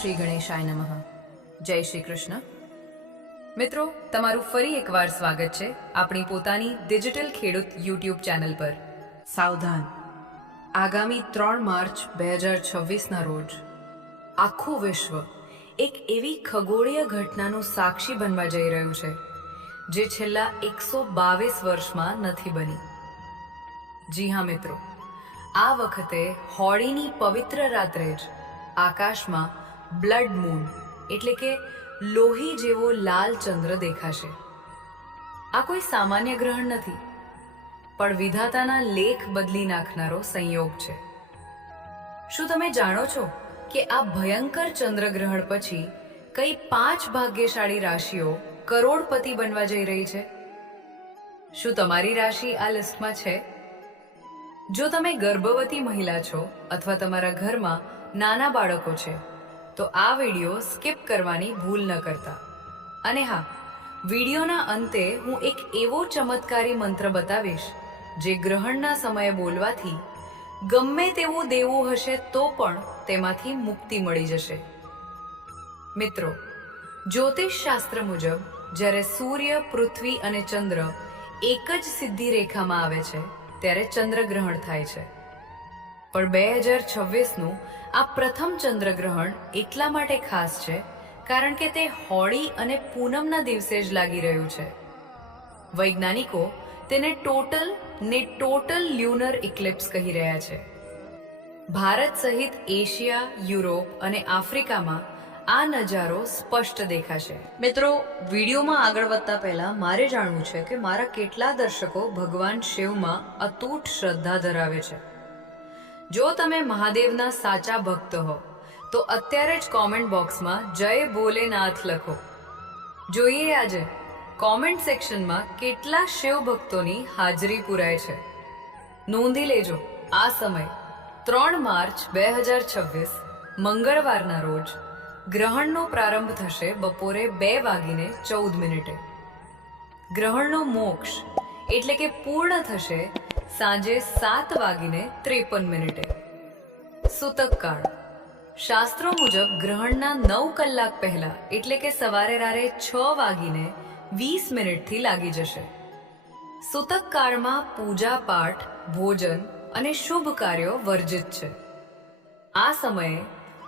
શ્રી ગણેશાય નમઃ. જય શ્રી કૃષ્ણ. મિત્રો, તમારું ફરી એકવાર સ્વાગત છે આપણી પોતાની ડિજિટલ ખેડૂત યુટ્યુબ ચેનલ પર. સાવધાન, આગામી 3 માર્ચ 2026ના રોજ આખું વિશ્વ એક એવી ખગોળીય ઘટનાનું સાક્ષી બનવા જઈ રહ્યું છે જે છેલ્લા 122 વર્ષમાં નથી બની. જી હા મિત્રો, આ વખતે હોળીની પવિત્ર રાત્રે જ આકાશમાં બ્લડ મૂન એટલે કે લોહી જેવો લાલ ચંદ્ર દેખાશે. આ કોઈ સામાન્ય ગ્રહણ નથી, પણ વિધાતાના લેખ બદલી નાખનારો સંયોગ છે. શું તમે જાણો છો કે આ ભયંકર ચંદ્રગ્રહણ પછી કઈ 5 ભાગ્યશાળી રાશિઓ કરોડપતિ બનવા જઈ રહી છે? શું તમારી રાશિ આ લિસ્ટમાં છે? જો તમે ગર્ભવતી મહિલા છો અથવા તમારા ઘરમાં નાના બાળકો છે તો આ વિડીયો સ્કીપ કરવાની ભૂલ ન કરતા. અને હા, વિડીયોના અંતે હું એક એવો ચમત્કારી મંત્ર બતાવીશ જે ગ્રહણના સમયે બોલવાથી ગમે તેવું દેવું હશે તો પણ તેમાંથી મુક્તિ મળી જશે. મિત્રો, જ્યોતિષ શાસ્ત્ર મુજબ જ્યારે સૂર્ય, પૃથ્વી અને ચંદ્ર એક જ સીધી રેખામાં આવે છે ત્યારે ચંદ્રગ્રહણ થાય છે. પણ 2026નું આ પ્રથમ ચંદ્રગ્રહણ એટલા માટે ખાસ છે કારણ કે તે હોળી અને પૂનમના દિવસે જ લાગી રહ્યું છે. વૈજ્ઞાનિકો તેને ટોટલ લ્યુનર ઇક્લિપ્સ કહી રહ્યા છે. ભારત સહિત એશિયા, યુરોપ અને આફ્રિકામાં આ નજારો સ્પષ્ટ દેખાશે. મિત્રો, વિડીયોમાં આગળ વધતા પહેલા મારે જાણવું છે કે મારા કેટલા દર્શકો ભગવાન શિવમાં અતૂટ શ્રદ્ધા ધરાવે છે. જો તમે મહાદેવના સાચા ભક્ત હો તો અત્યારે જ કોમેન્ટ બોક્સમાં જય ભોલેનાથ લખો. જોઈએ આજે કોમેન્ટ સેક્શનમાં કેટલા શિવ ભક્તોની હાજરી પુરાય છે. નોંધી લેજો, આ સમય 3 માર્ચ 2026 મંગળવારના રોજ ગ્રહણનો પ્રારંભ થશે બપોરે 2:14. ગ્રહણનો મોક્ષ એટલે કે પૂર્ણ થશે સાંજે 7:53. સૂતક કાળ. શાસ્ત્રો મુજબ ગ્રહણના 9 કલાક પહેલા એટલે કે સવારે 6:20 થી લાગી જશે. સૂતક કાળમાં પૂજા પાઠ, ભોજન અને શુભ કાર્યો વર્જિત છે. આ સમયે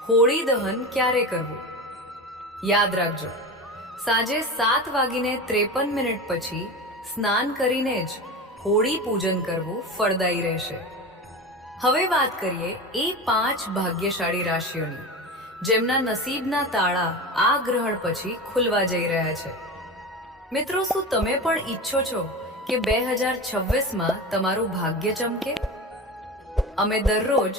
હોળી દહન ક્યારે કરવું? યાદ રાખજો, સાંજે 7:53 પછી સ્નાન કરીને જ હોળી પૂજન કરવું ફળદાયી રહેશે. હવે વાત કરીએ એ 5 ભાગ્યશાળી રાશિઓની જેમના નસીબના તાળા આ ગ્રહણ પછી ખુલવા જઈ રહ્યા છે. મિત્રો, શું તમે પણ ઈચ્છો છો કે 2026માં તમારું ભાગ્ય ચમકે? અમે દરરોજ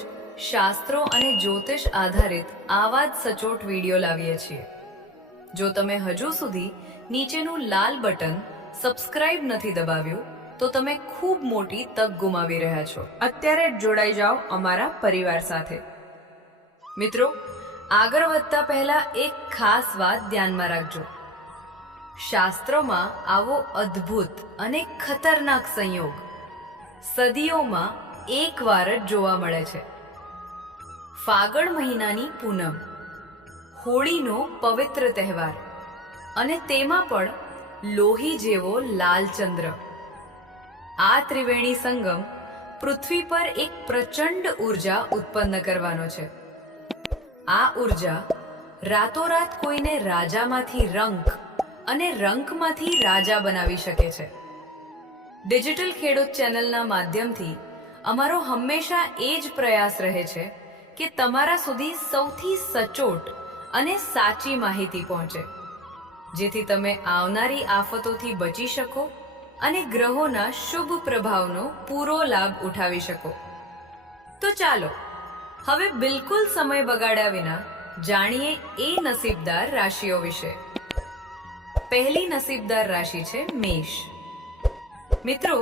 શાસ્ત્રો અને જ્યોતિષ આધારિત આવા જ સચોટ વિડીયો લાવીએ છીએ. જો તમે હજુ સુધી નીચેનું લાલ બટન સબસ્ક્રાઇબ નથી દબાવ્યું તો તમે ખૂબ મોટી તક ગુમાવી રહ્યા છો. અત્યારે જ જોડાઈ જાઓ અમારા પરિવાર સાથે. મિત્રો, આગળ વધતા પહેલા એક ખાસ વાત ધ્યાનમાં રાખજો. શાસ્ત્રોમાં આવો અદ્ભુત અને ખતરનાક સંયોગ સદીઓમાં એકવાર જ જોવા મળે છે. ફાગણ મહિનાની પૂનમ, હોળીનો પવિત્ર તહેવાર, અને તેમાં પણ લોહી જેવો લાલ ચંદ્ર. આ ત્રિવેણી સંગમ પૃથ્વી પર એક પ્રચંડ ઉર્જા ઉત્પન્ન કરવાનો છે. આ ઉર્જા રાતોરાત કોઈને રાજામાંથી રંક અને રંકમાંથી રાજા બનાવી શકે છે. ડિજિટલ ખેડૂત ચેનલના માધ્યમથી અમારો હંમેશા એ જ પ્રયાસ રહે છે કે તમારા સુધી સૌથી સચોટ અને સાચી માહિતી પહોંચે, જેથી તમે આવનારી આફતોથી બચી શકો અને ગ્રહોના શુભ પ્રભાવનો પૂરો લાભ ઉઠાવી શકો. તો ચાલો હવે બિલકુલ સમય બગાડ્યા વિના જાણીએ એ નસીબદાર રાશિઓ વિશે. પહેલી નસીબદાર રાશિ છે મેષ. મિત્રો,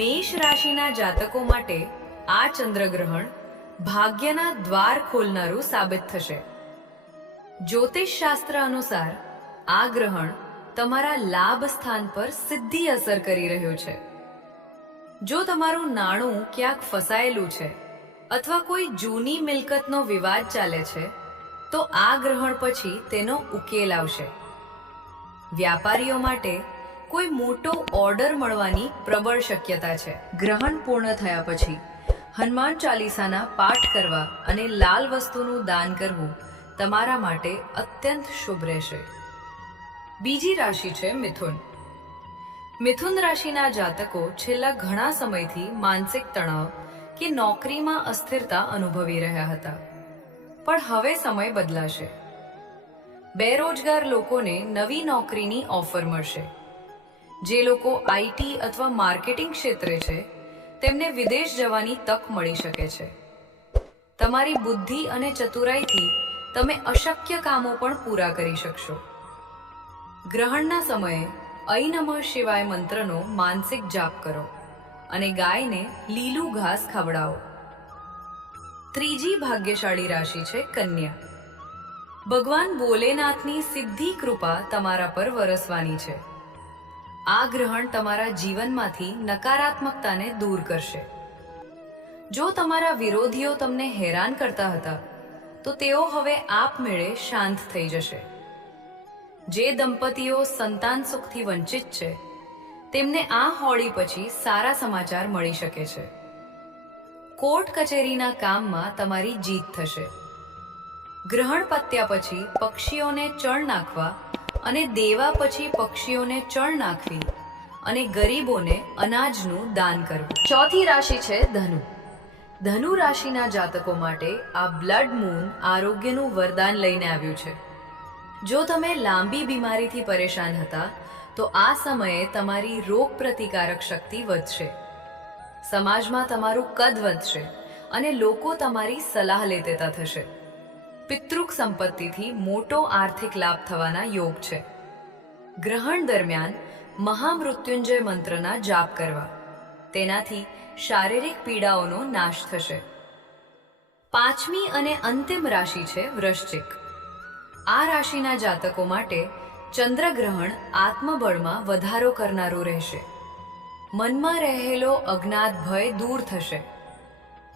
મેષ રાશિના જાતકો માટે આ ચંદ્રગ્રહણ ભાગ્યના દ્વાર ખોલનારું સાબિત થશે. જ્યોતિષ શાસ્ત્ર અનુસાર આ ગ્રહણ તમારા લાભ સ્થાન પર સીધી અસર કરી રહ્યું છે. જો તમારું નાણું ક્યાંક ફસાયેલું છે અથવા કોઈ જૂની મિલકતનો વિવાદ ચાલે છે તો આ ગ્રહણ પછી તેનો ઉકેલ આવશે. વ્યાપારીઓ માટે કોઈ મોટો ઓર્ડર મળવાની પ્રબળ શક્યતા છે. ગ્રહણ પૂર્ણ થયા પછી હનુમાન ચાલીસાના પાઠ કરવા અને લાલ વસ્તુનું દાન કરવું તમારા માટે અત્યંત શુભ રહેશે. બીજી રાશિ છે મિથુન. મિથુન રાશિના જાતકો છેલ્લા ઘણા સમયથી માનસિક તણાવ કે નોકરીમાં અસ્થિરતા અનુભવી રહ્યા હતા, પણ હવે સમય બદલાશે. બેરોજગાર લોકોને નવી નોકરીની ઓફર મળશે. જે લોકો આઈટી અથવા માર્કેટિંગ ક્ષેત્રે છે તેમને વિદેશ જવાની તક મળી શકે છે. તમારી બુદ્ધિ અને ચતુરાઈથી તમે અશક્ય કામો પણ પૂરા કરી શકશો. ગ્રહણના સમયે ઐ નમઃ શિવાય મંત્રનો માનસિક જાપ કરો અને ગાયને લીલું ઘાસ ખવડાવો. ત્રીજી ભાગ્યશાળી રાશિ છે કન્યા. ભગવાન ભોલેનાથની સિદ્ધિ કૃપા તમારા પર વરસવાની છે. આ ગ્રહણ તમારા જીવનમાંથી નકારાત્મકતાને દૂર કરશે. જો તમારા વિરોધીઓ તમને હેરાન કરતા હતા તો તેઓ હવે આપમેળે શાંત થઈ જશે. જે દંપતીઓ સંતાન સુખથી વંચિત છે તેમને આ હોળી પછી સારા સમાચાર મળી શકે છે. કોર્ટ કચેરીના કામમાં તમારી જીત થશે. ગ્રહણ પત્યા પછી પક્ષીઓને ચણ નાખવા અને દેવા પછી પક્ષીઓને ચણ નાખવી અને ગરીબોને અનાજનું દાન કરવું. ચોથી રાશિ છે ધનુ. ધનુ રાશિના જાતકો માટે આ બ્લડ મૂન આરોગ્યનું વરદાન લઈને આવ્યું છે. જો તમે લાંબી બીમારીથી પરેશાન હતા તો આ સમયે તમારી રોગ પ્રતિકારક શક્તિ વધશે. સમાજમાં તમારું કદ વધશે અને લોકો તમારી સલાહ લેતા થશે. પિતૃક સંપત્તિથી મોટો આર્થિક લાભ થવાના યોગ છે. ગ્રહણ દરમિયાન મહામૃત્યુંજય મંત્રના જાપ કરવા, તેનાથી શારીરિક પીડાઓનો નાશ થશે. પાંચમી અને અંતિમ રાશિ છે વૃશ્ચિક. આ રાશિના જાતકો માટે ચંદ્રગ્રહણ આત્મબળમાં વધારો કરનારું રહેશે. મનમાં રહેલો અજ્ઞાત ભય દૂર થશે.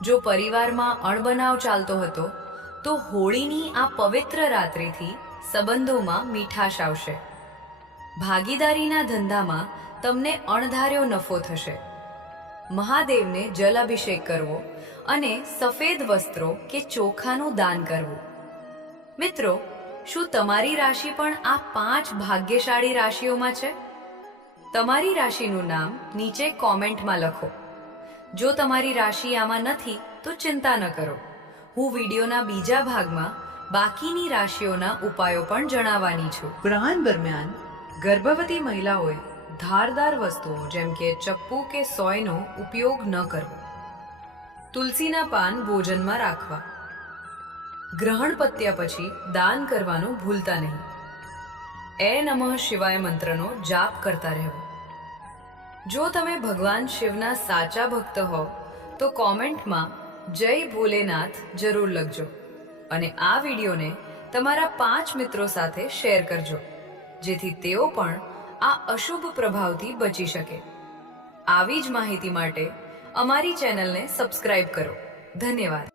જો પરિવારમાં અણબનાવ ચાલતો હતો તો હોળીની આ પવિત્ર રાત્રિથી સંબંધોમાં મીઠાશ આવશે. ભાગીદારીના ધંધામાં તમને અણધાર્યો નફો થશે. મહાદેવને જલ અભિષેક કરવો અને સફેદ વસ્ત્રો કે ચોખાનું દાન કરવું. મિત્રો, શું તમારી રાશિ પણ આ 5 ભાગ્યશાળી રાશિઓમાં છે? તમારી રાશિનું નામ નીચે કોમેન્ટમાં લખો. જો તમારી રાશિ આમાં નથી તો ચિંતા ન કરો. હું વિડીયોના બીજા ભાગમાં બાકીની રાશિઓના ઉપાયો પણ જણાવવાની છું. ગ્રહણ દરમિયાન ગર્ભવતી મહિલાઓએ ધારદાર વસ્તુઓ જેમ કે ચપ્પુ કે સોયનો ઉપયોગ ન કરવો. તુલસીના પાન ભોજનમાં રાખવા. ગ્રહણ પત્યા પછી દાન કરવાનું ભૂલતા નહીં. એ નમઃ શિવાય મંત્રનો જાપ કરતા રહેવો. જો તમે ભગવાન શિવના સાચા ભક્ત હો તો કોમેન્ટમાં જય ભોલેનાથ જરૂર લખજો અને આ વિડીયોને તમારા 5 મિત્રો સાથે શેર કરજો, જેથી તેઓ પણ આ અશુભ પ્રભાવથી બચી શકે. આવી જ માહિતી માટે અમારી ચેનલને સબસ્ક્રાઇબ કરો. ધન્યવાદ.